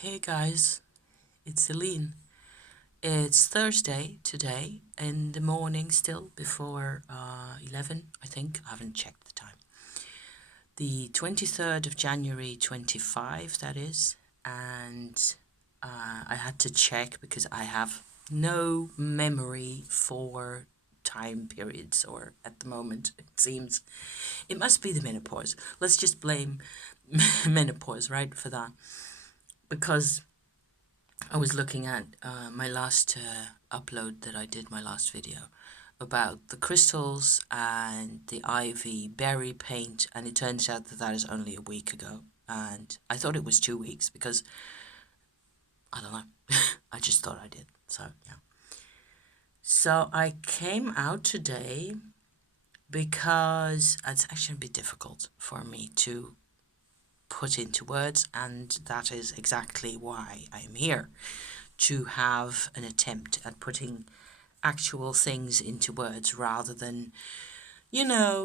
Hey guys, it's Celine. It's Thursday today in the morning still, before 11, I think. I haven't checked the time. The 23rd of January 25, that is. And I had to check because I have no memory for time periods, or at the moment, it seems. It must be the menopause. Let's just blame menopause, right, for that. Because I was looking at my last upload that I did, my last video, about the crystals and the ivy berry paint, and it turns out that that is only a week ago. And I thought it was 2 weeks because, I don't know, I just thought I did. So, yeah. So I came out today because it's actually a bit difficult for me to put into words, and that is exactly why I am here, to have an attempt at putting actual things into words rather than,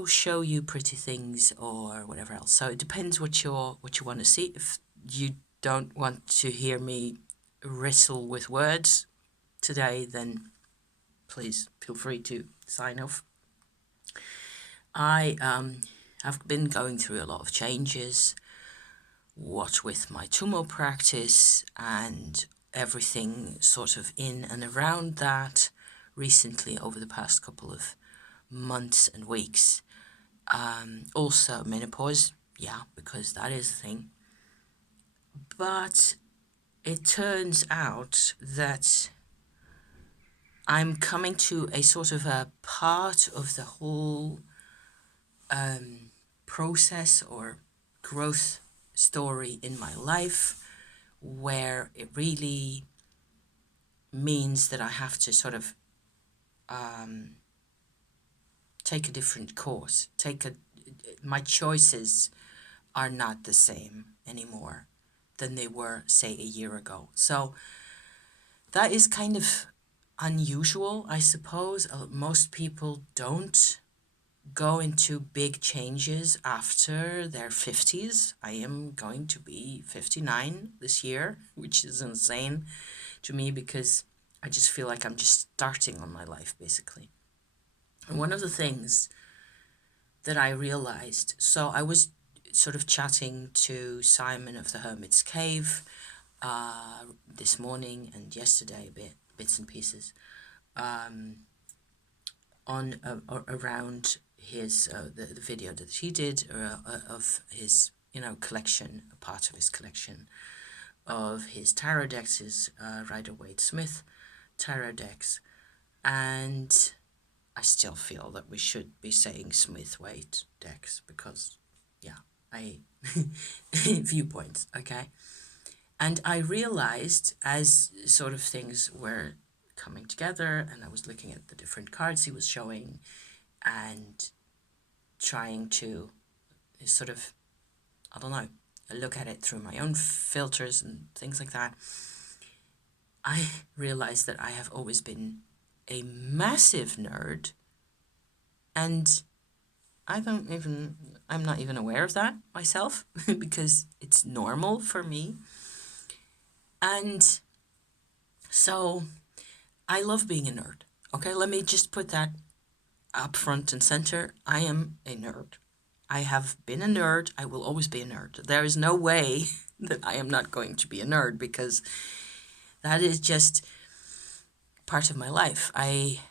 show you pretty things or whatever else. So it depends what you want to see. If you don't want to hear me wrestle with words today, then please feel free to sign off. I have been going through a lot of changes, what with my tumor practice and everything sort of in and around that recently over the past couple of months and weeks. Also menopause, yeah, because that is a thing. But it turns out that I'm coming to a sort of a part of the whole process or growth story in my life where it really means that I have to sort of take a different course. My choices are not the same anymore than they were, say, a year ago. So that is kind of unusual, I suppose. Most people don't go into big changes after their 50s. I am going to be 59 this year, which is insane to me because I just feel like I'm just starting on my life, basically. And one of the things that I realized, so I was sort of chatting to Simon of the Hermit's Cave this morning and yesterday, bits and pieces, on around his the video that he did of his collection, a part of his collection of his tarot decks, his Rider-Waite-Smith tarot decks, and I still feel that we should be saying Smith-Waite decks because, yeah, I viewpoints, okay. And I realized as sort of things were coming together and I was looking at the different cards he was showing and trying to sort of, I don't know, look at it through my own filters and things like that, I realized that I have always been a massive nerd, and I'm not even aware of that myself because it's normal for me. And so I love being a nerd. Okay, let me just put that up front and center. I am a nerd. I have been a nerd. I will always be a nerd. There is no way that I am not going to be a nerd because that is just part of my life. I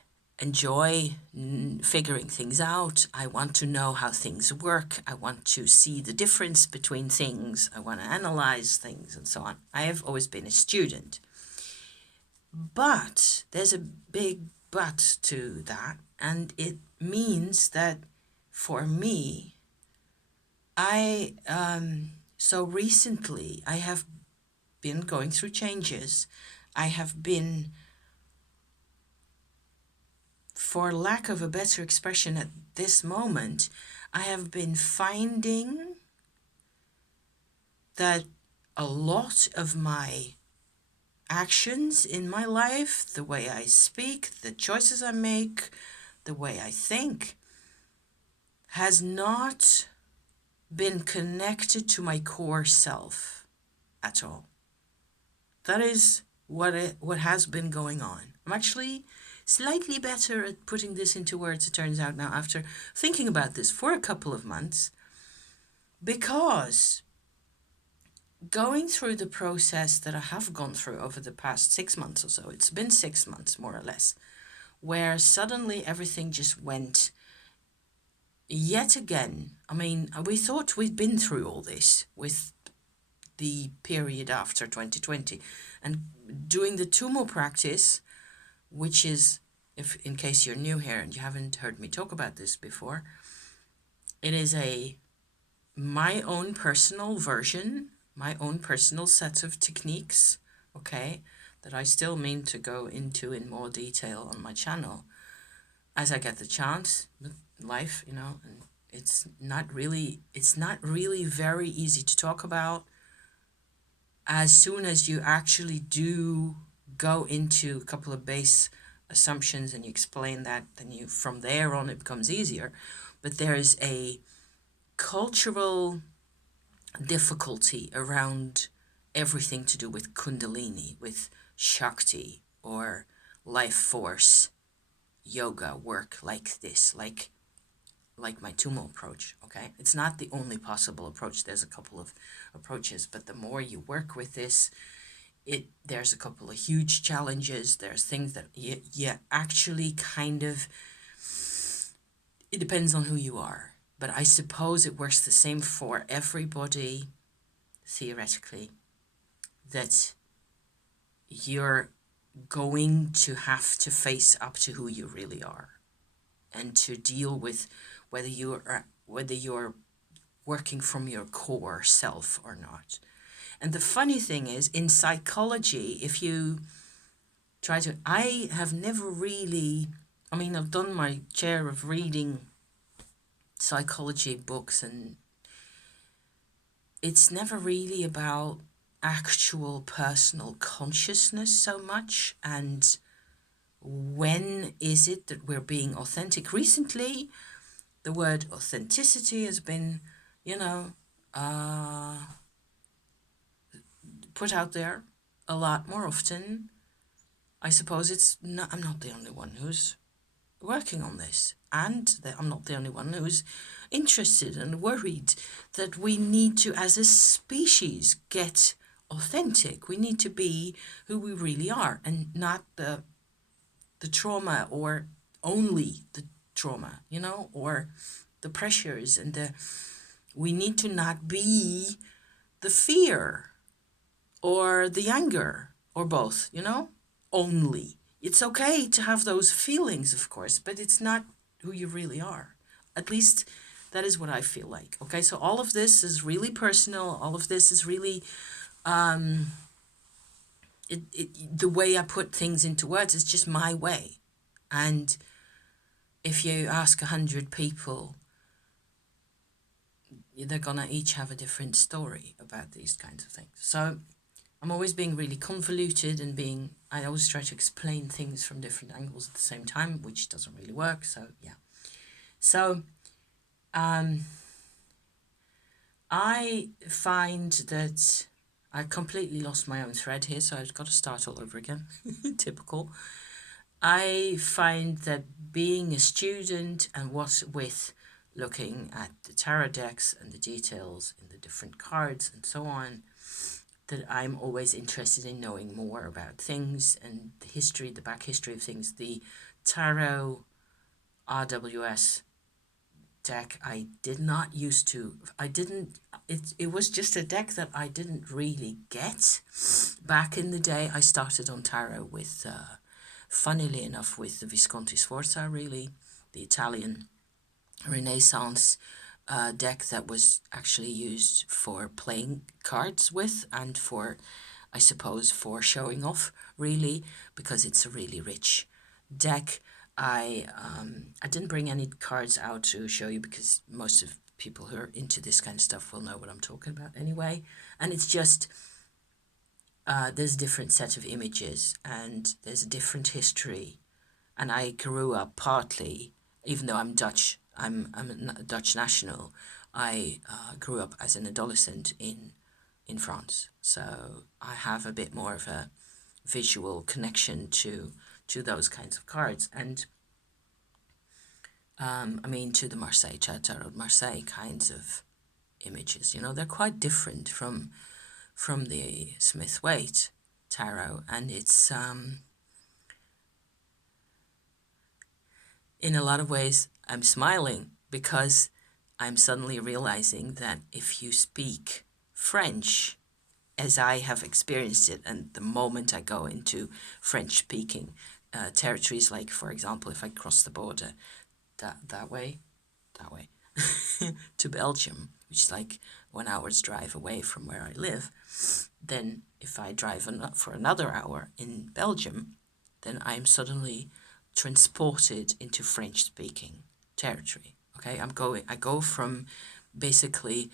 enjoy figuring things out. I want to know how things work. I want to see the difference between things. I want to analyze things and so on. I have always been a student. But there's a big but to that, and it means that for me, so recently I have been going through changes. I have been, for lack of a better expression at this moment, I have been finding that a lot of my actions in my life, the way I speak, the choices I make, the way I think, has not been connected to my core self at all. That is what has been going on. I'm actually slightly better at putting this into words, it turns out now, after thinking about this for a couple of months, because going through the process that I have gone through over the past 6 months or so, it's been 6 months more or less, where suddenly everything just went yet again. I mean, we thought we'd been through all this with the period after 2020 and doing the Tumo practice, which is, if in case you're new here and you haven't heard me talk about this before, it is my own personal version, my own personal set of techniques, okay, that I still mean to go into in more detail on my channel as I get the chance with life, you know. And it's not really very easy to talk about. As soon as you actually do go into a couple of base assumptions and you explain that, then you, from there on, it becomes easier. But there is a cultural difficulty around everything to do with Kundalini, with Shakti or life force yoga work like this, like my Tumo approach. Okay, it's not the only possible approach. There's a couple of approaches, but the more you work with this, there's a couple of huge challenges. There's things that you actually kind of, it depends on who you are, but I suppose it works the same for everybody, theoretically, that you're going to have to face up to who you really are and to deal with whether you're working from your core self or not. And the funny thing is, in psychology, if you try to, I have never really, I mean, I've done my share of reading psychology books, and it's never really about actual personal consciousness so much, and when is it that we're being authentic. Recently, the word authenticity has been, you know, put out there a lot more often. I suppose I'm not the only one who's working on this, and I'm not the only one who's interested and worried that we need to, as a species, get authentic. We need to be who we really are, and not the trauma, or only the trauma, you know, or the pressures, and we need to not be the fear or the anger or both, you know, only. It's okay to have those feelings, of course, but it's not who you really are. At least that is what I feel like. Okay, so all of this is really personal. All of this is really, the way I put things into words is just my way. And if you ask 100 people, they're gonna each have a different story about these kinds of things. So I'm always being really convoluted and I always try to explain things from different angles at the same time, which doesn't really work. So yeah. So I find that I completely lost my own thread here, so I've got to start all over again. Typical. I find that being a student and what's with looking at the tarot decks and the details in the different cards and so on, that I'm always interested in knowing more about things and the history, the back history of things. The tarot RWS deck it was just a deck that I didn't really get. Back in the day, I started on tarot with, funnily enough, with the Visconti Sforza, really, the Italian Renaissance deck that was actually used for playing cards with, and for, I suppose, for showing off, really, because it's a really rich deck. I didn't bring any cards out to show you, because most of people who are into this kind of stuff will know what I'm talking about anyway. And it's just, there's a different set of images, and there's a different history. And I grew up partly, even though I'm Dutch, I'm a Dutch national, I grew up as an adolescent in France. So I have a bit more of a visual connection to those kinds of cards. And I mean, to the Marseille Tarot Marseille kinds of images. They're quite different from the Smith Waite tarot, and it's in a lot of ways I'm smiling because I'm suddenly realizing that if you speak French, as I have experienced it, and the moment I go into French-speaking territories, like for example, if I cross the border that way, to Belgium, which is like 1 hour's drive away from where I live, then if I drive for another hour in Belgium, then I'm suddenly transported into French-speaking territory. Okay, I go from basically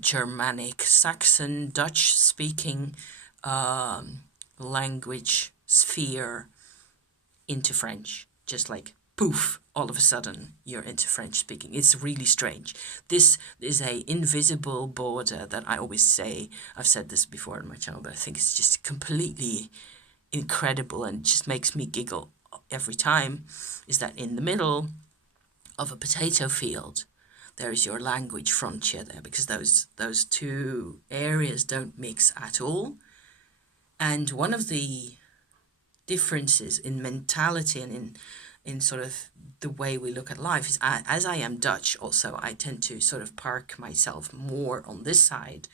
Germanic, Saxon, Dutch-speaking language sphere into French, just like poof, all of a sudden you're into French speaking. It's really strange. This is a invisible border that I always say. I've said this before on my channel, but I think it's just completely incredible and just makes me giggle every time, is that in the middle of a potato field, there is your language frontier there, because those two areas don't mix at all. And one of the differences in mentality and in sort of the way we look at life is, as I am Dutch also, I tend to sort of park myself more on this side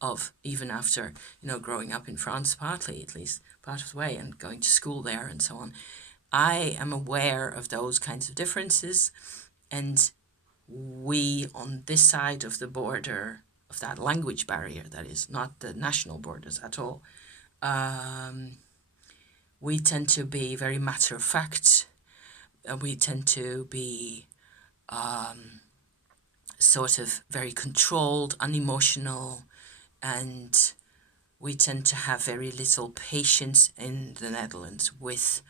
of, even after, growing up in France, partly at least, part of the way, and going to school there and so on. I am aware of those kinds of differences, and we on this side of the border of that language barrier, that is not the national borders at all, we tend to be very matter of fact. We tend to be sort of very controlled, unemotional, and we tend to have very little patience in the Netherlands with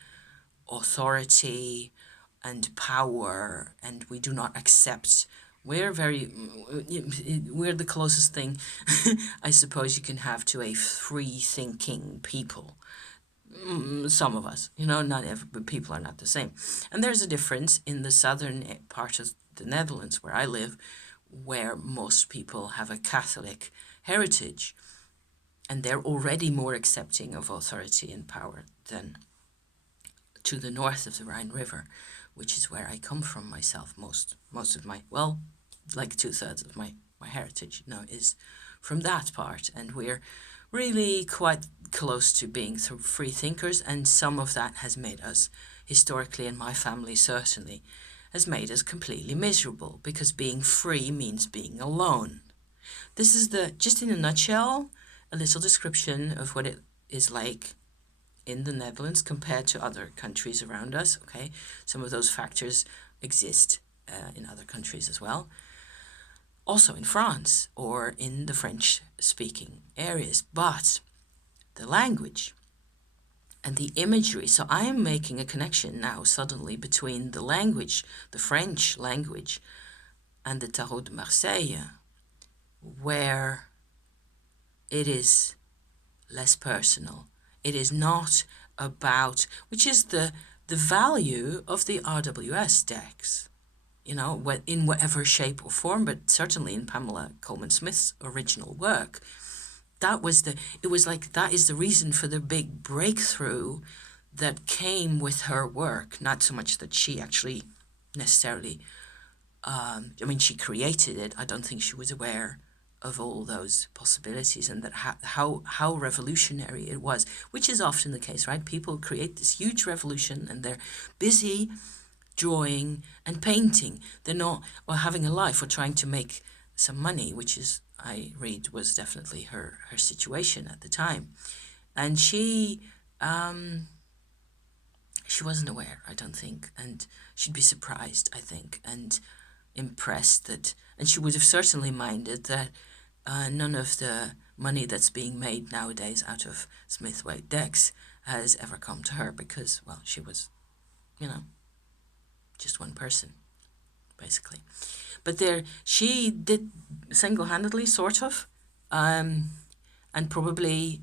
authority and power, and we do not accept. We're the closest thing I suppose you can have to a free thinking people. Some of us, not every, but people are not the same. And there's a difference in the southern part of the Netherlands where I live, where most people have a Catholic heritage, and they're already more accepting of authority and power than to the north of the Rhine River, which is where I come from myself. Most of my, well, like 2/3 of my heritage, is from that part, and we're really quite close to being free thinkers, and some of that has made us, historically, and my family certainly, has made us completely miserable, because being free means being alone. This is just in a nutshell, a little description of what it is like in the Netherlands compared to other countries around us. Okay, some of those factors exist in other countries as well. Also in France or in the French-speaking areas, but the language and the imagery. So I am making a connection now suddenly between the language, the French language, and the Tarot de Marseille, where it is less personal. It is not about, which is the value of the RWS decks, in whatever shape or form, but certainly in Pamela Coleman Smith's original work. That is the reason for the big breakthrough that came with her work. Not so much that she actually necessarily, she created it. I don't think she was aware of all those possibilities, and that how revolutionary it was, which is often the case, right? People create this huge revolution and they're busy drawing and painting. They're not, or having a life, or trying to make some money, which is, I read, was definitely her situation at the time. And she wasn't aware, I don't think, and she'd be surprised, I think, and impressed that, and she would have certainly minded that none of the money that's being made nowadays out of Smith Waite decks has ever come to her, because, well, she was, just one person, basically. But she did single-handedly, sort of, and probably,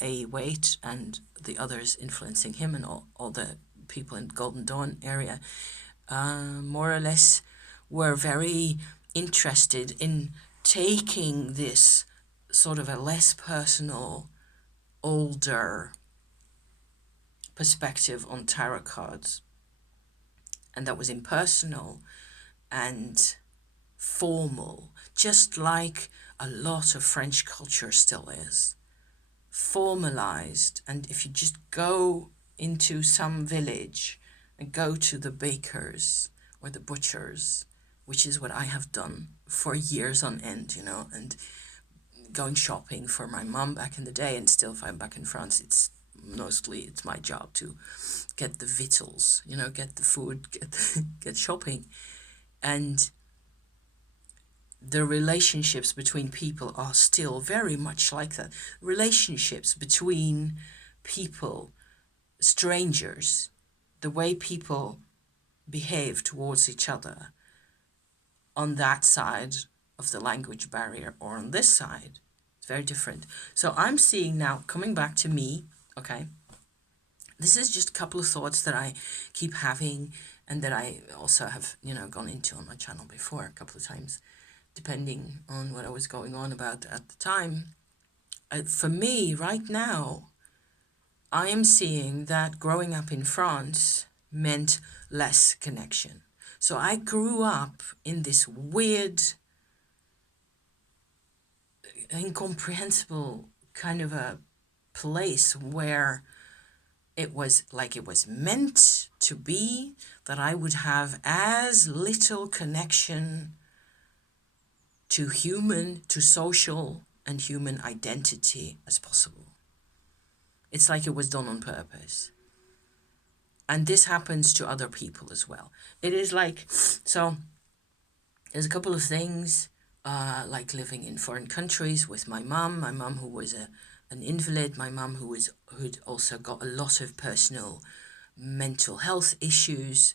a weight and the others influencing him and all the people in Golden Dawn area, more or less were very interested in taking this sort of a less personal, older perspective on tarot cards, and that was impersonal and formal, just like a lot of French culture still is. Formalized. And if you just go into some village and go to the bakers or the butchers, which is what I have done for years on end, and going shopping for my mom back in the day, and still if I'm back in France, it's my job to get the victuals, get the food, get shopping. And the relationships between people are still very much like that. Relationships between people, strangers, the way people behave towards each other on that side of the language barrier or on this side, it's very different. So I'm seeing now, coming back to me, okay, this is just a couple of thoughts that I keep having and that I also have, gone into on my channel before a couple of times, depending on what I was going on about at the time. For me, right now, I am seeing that growing up in France meant less connection. So I grew up in this weird, incomprehensible kind of a place where it was like it was meant to be that I would have as little connection to social and human identity as possible. It's like it was done on purpose. And this happens to other people as well. It is like, so there's a couple of things, like living in foreign countries with my mum who was an invalid, my mum who'd also got a lot of personal mental health issues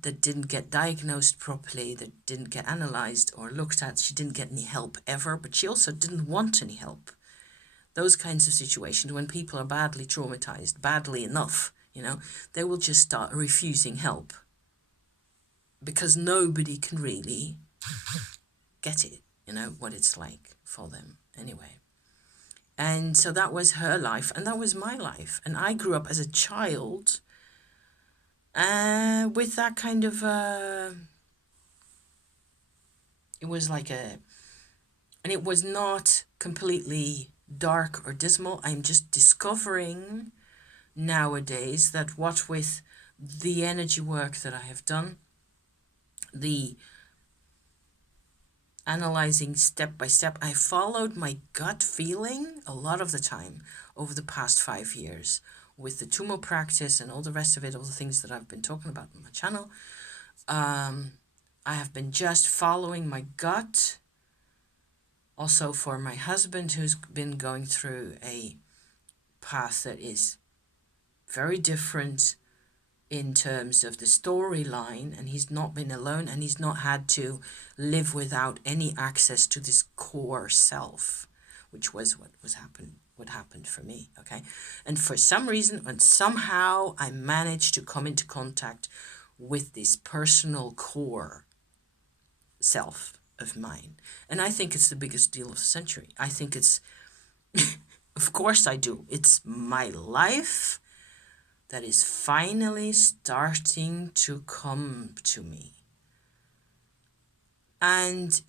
that didn't get diagnosed properly, that didn't get analyzed or looked at. She didn't get any help ever, but she also didn't want any help. Those kinds of situations, when people are badly traumatized, badly enough, they will just start refusing help because nobody can really get it, what it's like for them anyway. And so that was her life and that was my life. And I grew up as a child with that kind of, it was like and it was not completely dark or dismal. I'm just discovering nowadays that what with the energy work that I have done, the analyzing step by step, I followed my gut feeling a lot of the time over the past 5 years with the Tumo practice and all the rest of it, all the things that I've been talking about on my channel. I have been just following my gut. Also for my husband, who's been going through a path that is very different in terms of the storyline, and he's not been alone, and he's not had to live without any access to this core self, which was what happened for me, okay? And for some reason, and somehow I managed to come into contact with this personal core self of mine. And I think it's the biggest deal of the century. I think it's, of course I do. It's my life that is finally starting to come to me. And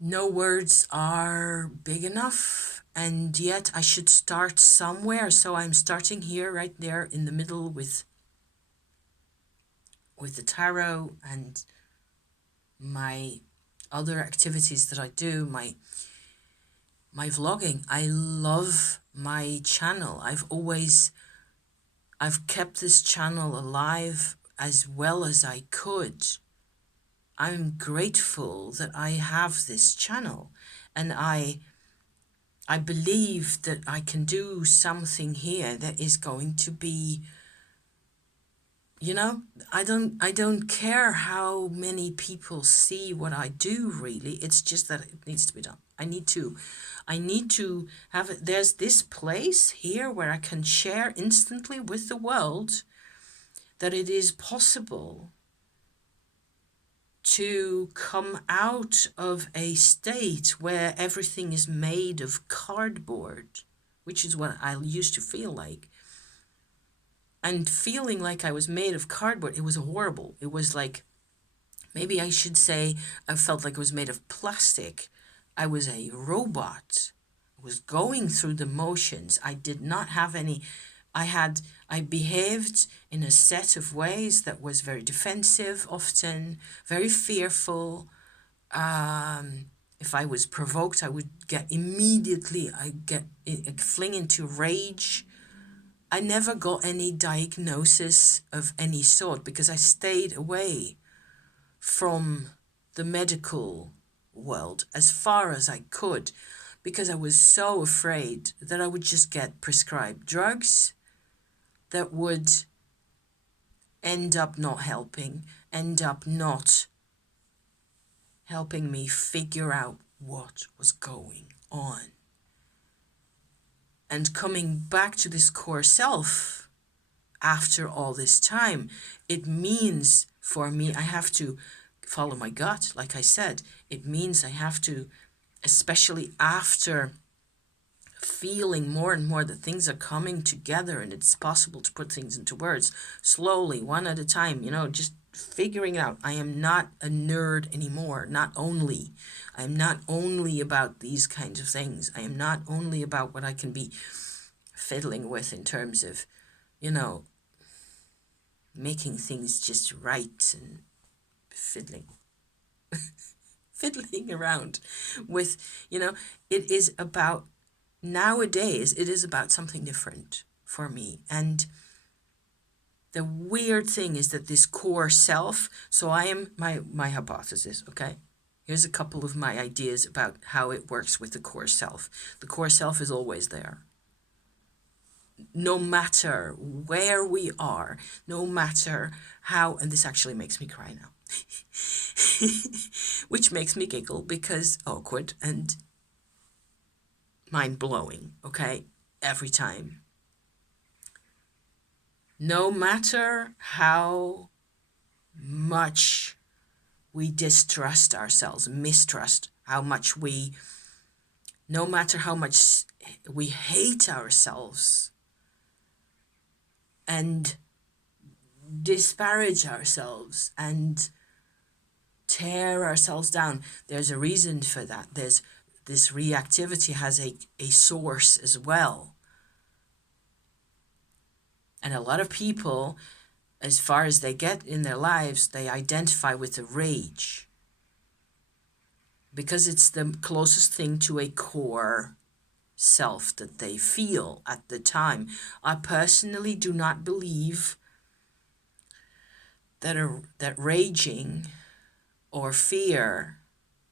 no words are big enough, and yet I should start somewhere. So I'm starting here, right there in the middle with the tarot and my other activities that I do, my vlogging. I love my channel. I've kept this channel alive as well as I could. I'm grateful that I have this channel, and I believe that I can do something here that is going to be you know, I don't care how many people see what I do, really. It's just that it needs to be done. I need to have it. There's this place here where I can share instantly with the world that it is possible to come out of a state where everything is made of cardboard, which is what I used to feel like. And feeling like I was made of cardboard, it was horrible. It was like, maybe I should say, I felt like I was made of plastic. I was a robot. I was going through the motions. I did not have any. I behaved in a set of ways that was very defensive, often very fearful. If I was provoked, I would fling into rage. I never got any diagnosis of any sort because I stayed away from the medical world as far as I could, because I was so afraid that I would just get prescribed drugs that would end up not helping me figure out what was going on. And coming back to this core self after all this time, it means for me, I have to follow my gut, like I said. It means I have to, especially after feeling more and more that things are coming together and it's possible to put things into words slowly, one at a time, just figuring it out. I am not a nerd anymore. I am not only about these kinds of things. I am not only about what I can be fiddling with in terms of, making things just right and fiddling around with, it is about, nowadays, it is about something different for me. And the weird thing is that this core self, so I am my hypothesis, okay? Here's a couple of my ideas about how it works with the core self. The core self is always there. No matter where we are, no matter how, and this actually makes me cry now, which makes me giggle because awkward and mind-blowing, okay, every time. No matter how much we distrust ourselves, mistrust, no matter how much we hate ourselves and disparage ourselves and tear ourselves down, there's a reason for that. This reactivity has a source as well. And a lot of people, as far as they get in their lives, they identify with the rage because it's the closest thing to a core self that they feel at the time. I personally do not believe that raging or fear,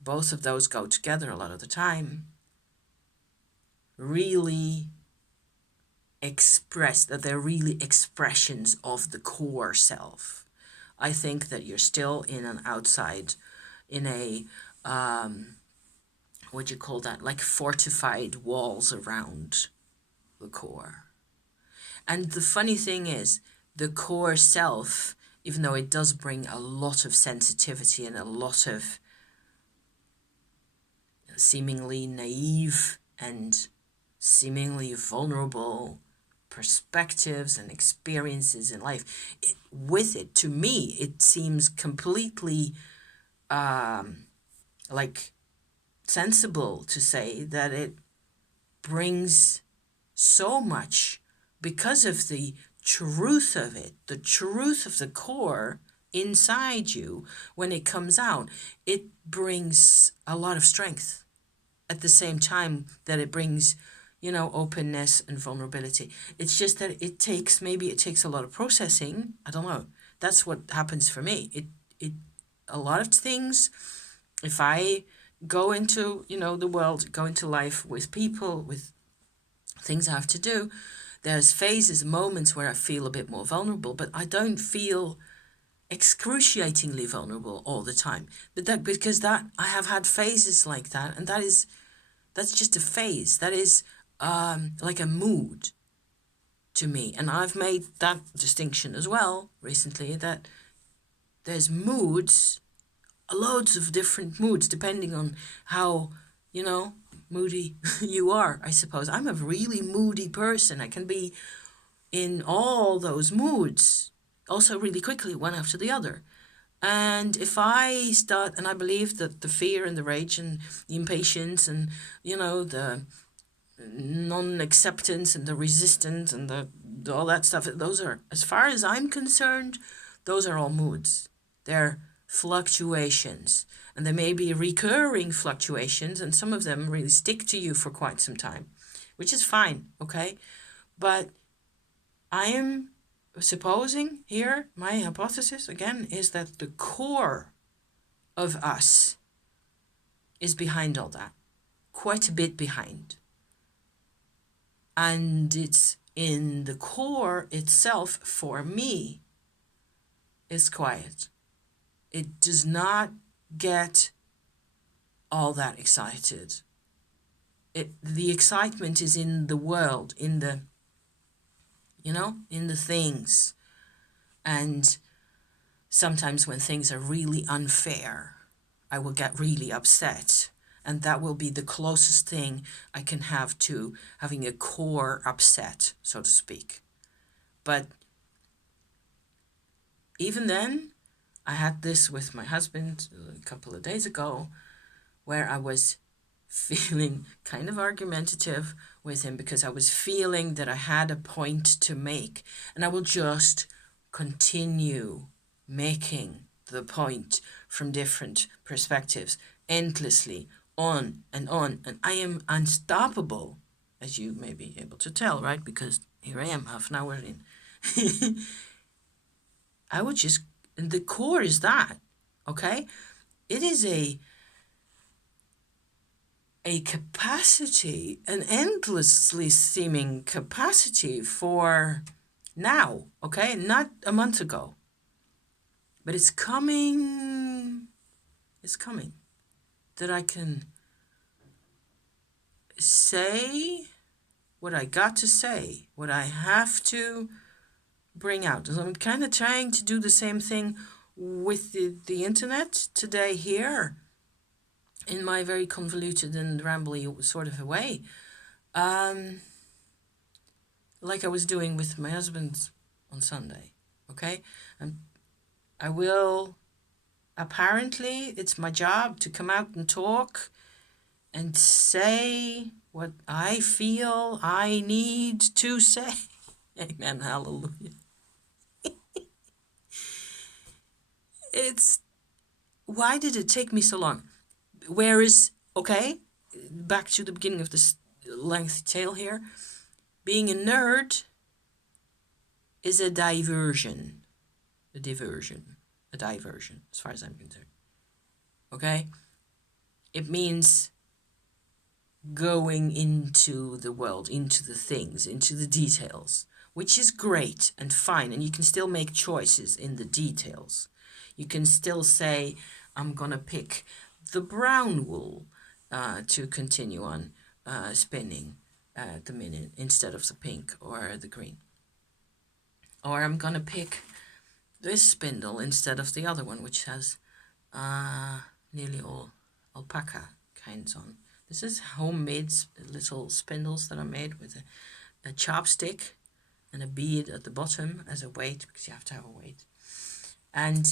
both of those go together a lot of the time, really that they're really expressions of the core self. I think that you're still in a what do you call that, like fortified walls around the core. And the funny thing is, the core self, even though it does bring a lot of sensitivity and a lot of seemingly naive and seemingly vulnerable perspectives and experiences in life, to me, it seems completely like sensible to say that it brings so much because of the truth of it, the truth of the core inside you. When it comes out, it brings a lot of strength at the same time that it brings, openness and vulnerability. It's just that it takes a lot of processing. I don't know. That's what happens for me. A lot of things, if I go into, the world, go into life with people, with things I have to do, There's phases, moments where I feel a bit more vulnerable, but I don't feel excruciatingly vulnerable all the time. But that because that I have had phases like that, and that's just a phase. That is like a mood to me. And I've made that distinction as well recently, that there's moods, loads of different moods, depending on how, moody you are, I suppose. I'm a really moody person. I can be in all those moods, also really quickly, one after the other. And if I start, and I believe that the fear and the rage and the impatience and, the non-acceptance and the resistance and the all that stuff, those are, as far as I'm concerned, those are all moods. They're fluctuations, and they may be recurring fluctuations, and some of them really stick to you for quite some time, which is fine, okay? But I am supposing here, my hypothesis again, is that the core of us is behind all that, quite a bit behind. And it's in the core itself, for me, is quiet. It does not get all that excited. The excitement is in the world, in the things. And sometimes when things are really unfair, I will get really upset. And that will be the closest thing I can have to having a core upset, so to speak. But even then, I had this with my husband a couple of days ago, where I was feeling kind of argumentative with him because I was feeling that I had a point to make, and I will just continue making the point from different perspectives endlessly, on and on, and I am unstoppable, as you may be able to tell, right? Because here I am, half an hour in. I would just, and the core is that, okay? It is a capacity, an endlessly seeming capacity for now, okay? Not a month ago. But it's coming, that I can say what I got to say, what I have to bring out. And I'm kind of trying to do the same thing with the internet today here, in my very convoluted and rambly sort of a way. Like I was doing with my husband on Sunday, okay? And I will, apparently, it's my job to come out and talk and say what I feel I need to say. Amen, hallelujah. Why did it take me so long? Whereas, okay, back to the beginning of this lengthy tale here, being a nerd is a diversion, as far as I'm concerned. Okay? It means going into the world, into the things, into the details, which is great and fine, and you can still make choices in the details. You can still say, I'm gonna pick the brown wool to continue on spinning at the minute instead of the pink or the green. Or I'm gonna pick this spindle instead of the other one, which has nearly all alpaca kinds on. This is homemade little spindles that are made with a chopstick and a bead at the bottom as a weight, because you have to have a weight. And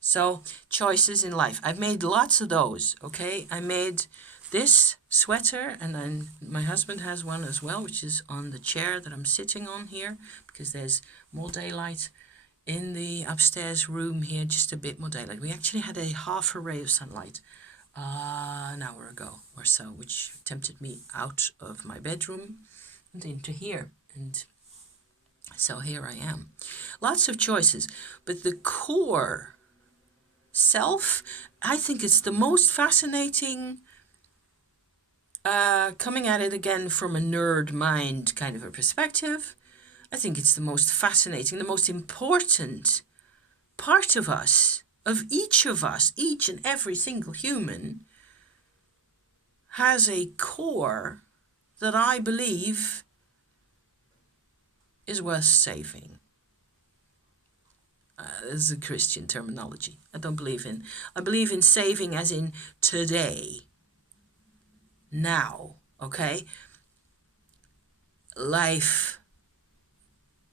so choices in life. I've made lots of those, okay? I made this sweater, and then my husband has one as well, which is on the chair that I'm sitting on here, because there's more daylight in the upstairs room here, just a bit more daylight. We actually had a half a ray of sunlight an hour ago or so, which tempted me out of my bedroom and into here. And so here I am. Lots of choices, but the core self, I think it's the most fascinating Coming at it again from a nerd mind kind of a perspective, I think it's the most fascinating, the most important part of us, each of us, each and every single human, has a core that I believe is worth saving. This is a Christian terminology. I believe in saving as in today, now, okay? Life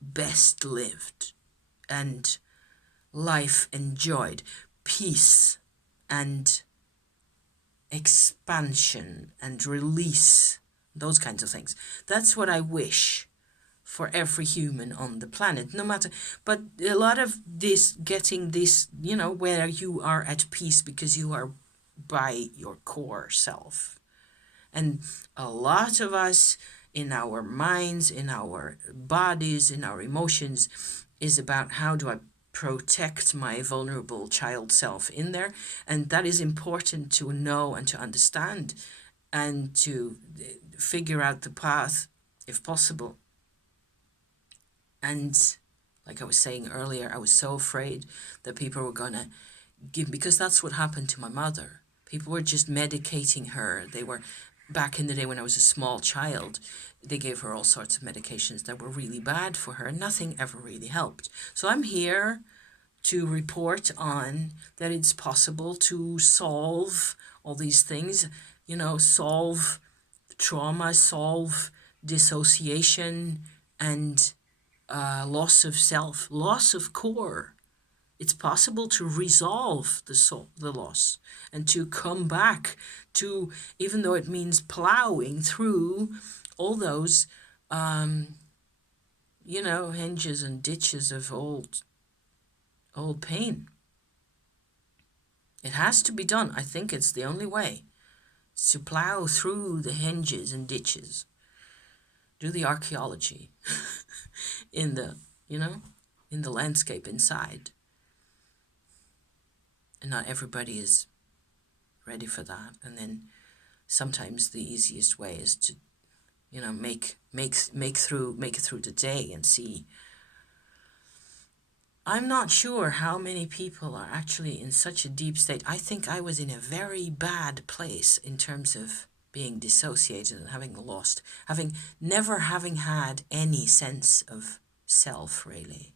best lived and life enjoyed, peace and expansion and release, those kinds of things. That's what I wish for every human on the planet, no matter. But a lot of this, getting this, where you are at peace because you are by your core self. And a lot of us, in our minds, in our bodies, in our emotions, is about how do I protect my vulnerable child self in there. And that is important to know and to understand and to figure out the path if possible. And like I was saying earlier, I was so afraid that people were going to give, because that's what happened to my mother. People were just medicating her. They were, back in the day when I was a small child, they gave her all sorts of medications that were really bad for her. Nothing ever really helped. So I'm here to report on that it's possible to solve all these things, solve trauma, solve dissociation and loss of self, loss of core. It's possible to resolve the loss and to come back to, even though it means plowing through all those, hinges and ditches of old pain. It has to be done. I think it's the only way. It's to plow through the hinges and ditches. Do the archaeology in the, in the landscape inside. And not everybody is ready for that. And then sometimes the easiest way is to, make it through the day and see. I'm not sure how many people are actually in such a deep state. I think I was in a very bad place in terms of being dissociated and never having had any sense of self, really.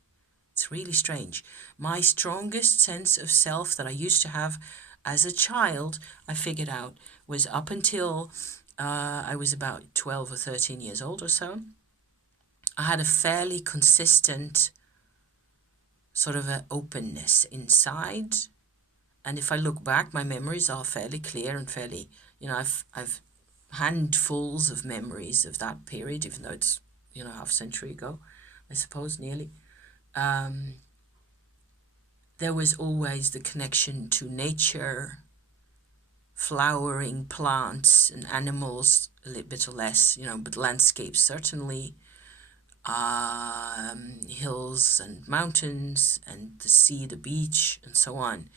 It's really strange. My strongest sense of self that I used to have as a child, I figured out, was up until I was about 12 or 13 years old or so. I had a fairly consistent sort of an openness inside. And if I look back, my memories are fairly clear and fairly, I've handfuls of memories of that period, even though it's, half a century ago, I suppose, nearly. There was always the connection to nature, flowering plants and animals, a little bit or less, but landscapes certainly, hills and mountains and the sea, the beach, and so on,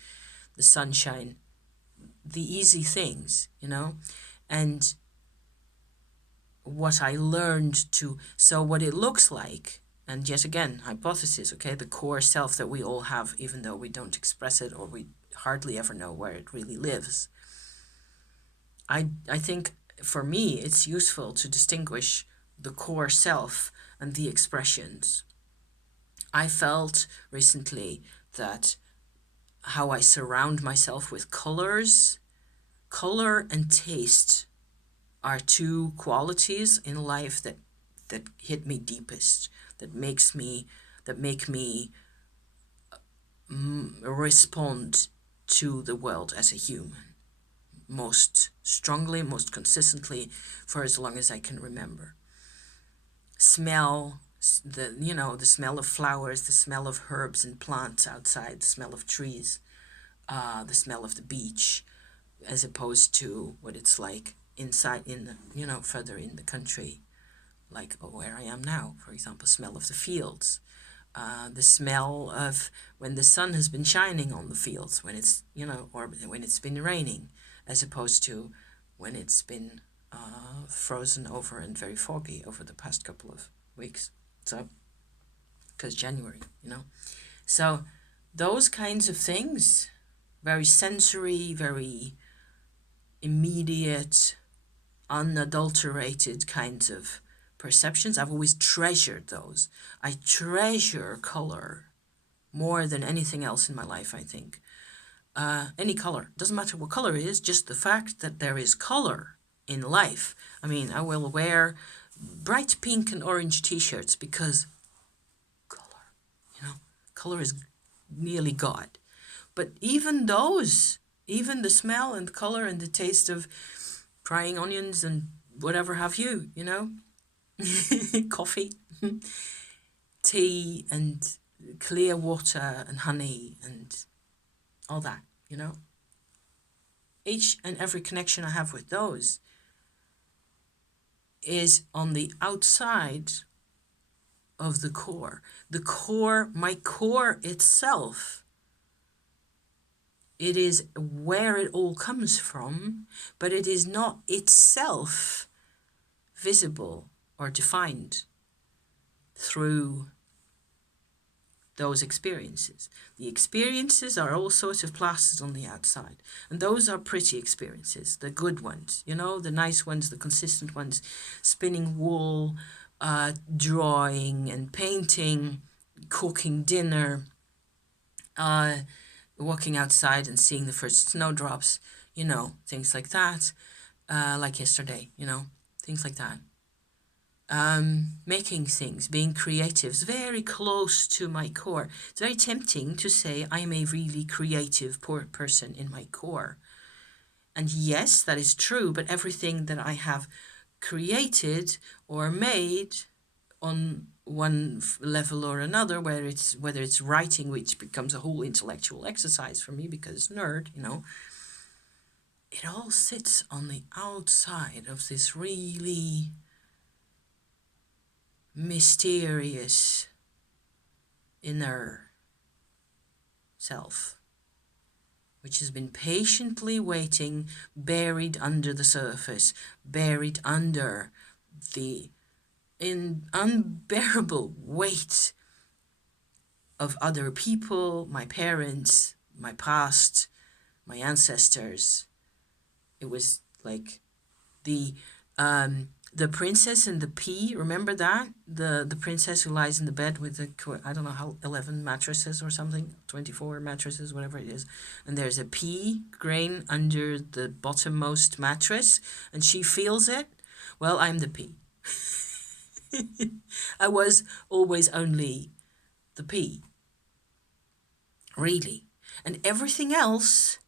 the sunshine, the easy things, and what I learned so what it looks like. And yet again, hypothesis, okay, the core self that we all have, even though we don't express it or we hardly ever know where it really lives. I think for me, it's useful to distinguish the core self and the expressions. I felt recently that how I surround myself with color and taste are two qualities in life that hit me deepest, that make me respond to the world as a human most strongly, most consistently, for as long as I can remember. Smell, the smell of flowers, the smell of herbs and plants outside, the smell of trees, the smell of the beach, as opposed to what it's like inside further in the country, like where I am now, for example, smell of the fields, the smell of when the sun has been shining on the fields, when it's, or when it's been raining, as opposed to when it's been frozen over and very foggy over the past couple of weeks. So, because January, So, those kinds of things, very sensory, very immediate, unadulterated kinds of perceptions. I've always treasured those. I treasure color more than anything else in my life, I think. Any color. Doesn't matter what color it is, just the fact that there is color in life. I mean, I will wear bright pink and orange t-shirts because color, color is nearly God. But even those, even the smell and the color and the taste of frying onions and whatever have you, coffee, tea and clear water and honey and all that, Each and every connection I have with those is on the outside of the core. The core, my core itself, it is where it all comes from, but it is not itself visible or defined through those experiences. The experiences are all sorts of plasters on the outside. And those are pretty experiences, the good ones, the nice ones, the consistent ones, spinning wool, drawing and painting, cooking dinner, walking outside and seeing the first snowdrops, things like that, like yesterday, things like that. Making things, being creative is very close to my core. It's very tempting to say I'm a really creative person in my core. And yes, that is true, but everything that I have created or made on one level or another, whether it's writing, which becomes a whole intellectual exercise for me because it's nerd, it all sits on the outside of this really mysterious inner self, which has been patiently waiting, buried under the surface, buried under the unbearable weight of other people, my parents, my past, my ancestors. It was like the princess and the pea, remember that? The princess who lies in the bed with I don't know how, 11 mattresses or something, 24 mattresses, whatever it is. And there's a pea grain under the bottommost mattress and she feels it. Well, I'm the pea. I was always only the pea. Really. And everything else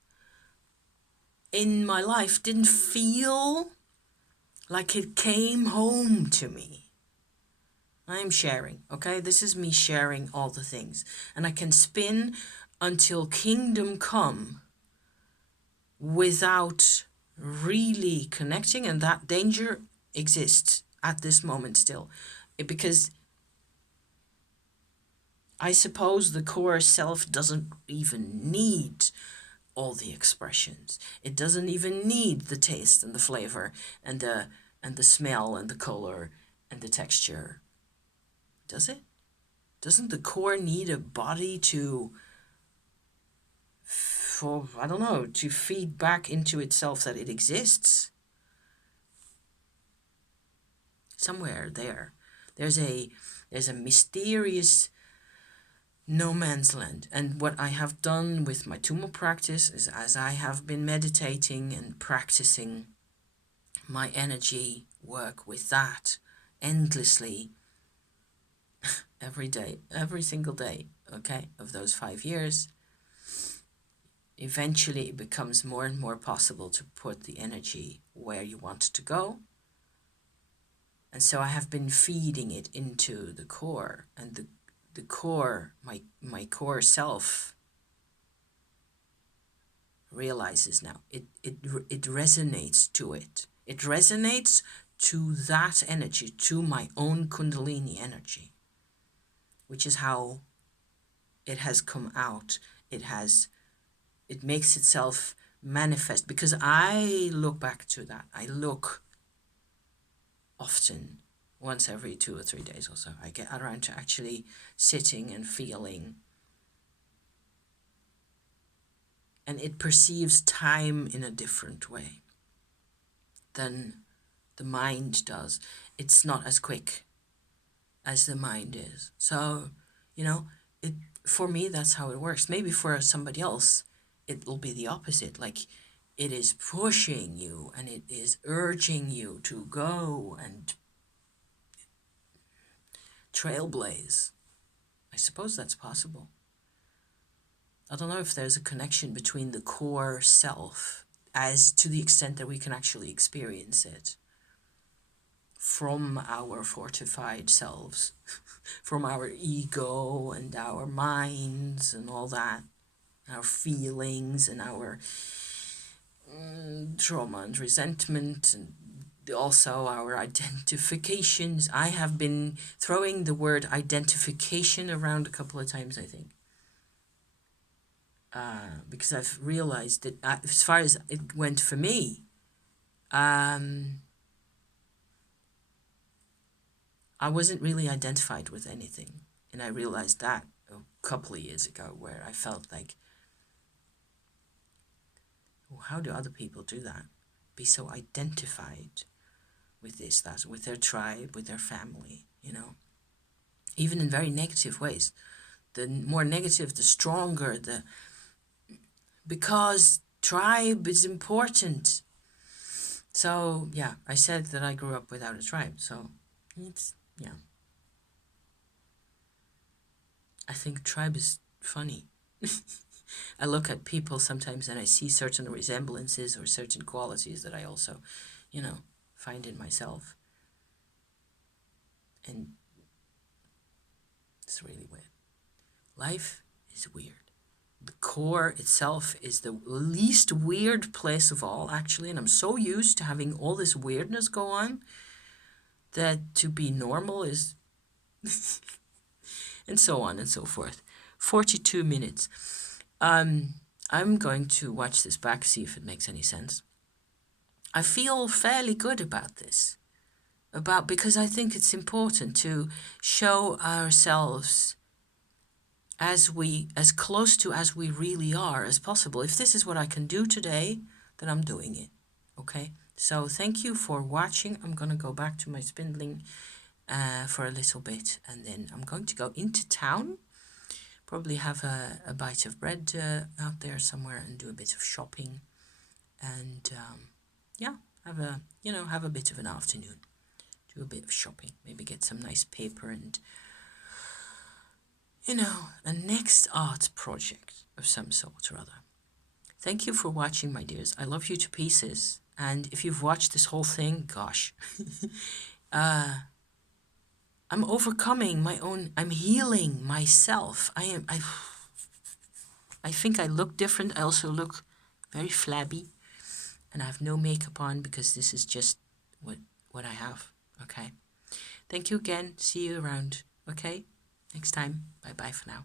in my life didn't feel like it came home to me. I'm sharing, okay? This is me sharing all the things. And I can spin until kingdom come without really connecting, and that danger exists at this moment still. Because I suppose the core self doesn't even need all the expressions. It doesn't even need the taste and the flavor and the smell and the color and the texture. Does it? Doesn't the core need a body to feed back into itself that it exists? Somewhere there. There's a mysterious no man's land. And what I have done with my Tumo practice is, as I have been meditating and practicing my energy work with that endlessly every day, every single day, okay, of those 5 years, eventually it becomes more and more possible to put the energy where you want to go. And so I have been feeding it into the core, and the core, my core self realizes now. It resonates to it. It resonates to that energy, to my own Kundalini energy, which is how it has come out. It makes itself manifest, because I look back to that. I look often, once every 2 or 3 days or so, I get around to actually sitting and feeling. And it perceives time in a different way than the mind does. It's not as quick as the mind is. So, it for me, that's how it works. Maybe for somebody else, it will be the opposite. Like, it is pushing you and it is urging you to go and trailblaze. I suppose that's possible. I don't know if there's a connection between the core self, as to the extent that we can actually experience it from our fortified selves, from our ego and our minds and all that, our feelings and our trauma and resentment, and also our identifications. I have been throwing the word identification around a couple of times, I think. Because I've realized that as far as it went for me, I wasn't really identified with anything. And I realized that a couple of years ago, where I felt like, well, how do other people do that? Be so identified with this, that, with their tribe, with their family, even in very negative ways. The more negative, the stronger, because tribe is important. So, yeah, I said that I grew up without a tribe. So, I think tribe is funny. I look at people sometimes and I see certain resemblances or certain qualities that I also, find in myself. And it's really weird. Life is weird. The core itself is the least weird place of all, actually. And I'm so used to having all this weirdness go on that to be normal is... and so on and so forth. 42 minutes. I'm going to watch this back, see if it makes any sense. I feel fairly good about this. Because I think it's important to show ourselves as close to as we really are as possible. If this is what I can do today, then I'm doing it. Okay? So thank you for watching. I'm going to go back to my spindling for a little bit, and then I'm going to go into town, probably have a bite of bread out there somewhere and do a bit of shopping, and have a bit of an afternoon. Do a bit of shopping, maybe get some nice paper and, a next art project of some sort or other. Thank you for watching, my dears. I love you to pieces. And if you've watched this whole thing, gosh, I'm overcoming I'm healing myself. I think I look different. I also look very flabby, and I have no makeup on because this is just what I have. Okay. Thank you again. See you around. Okay. Next time. Bye-bye for now.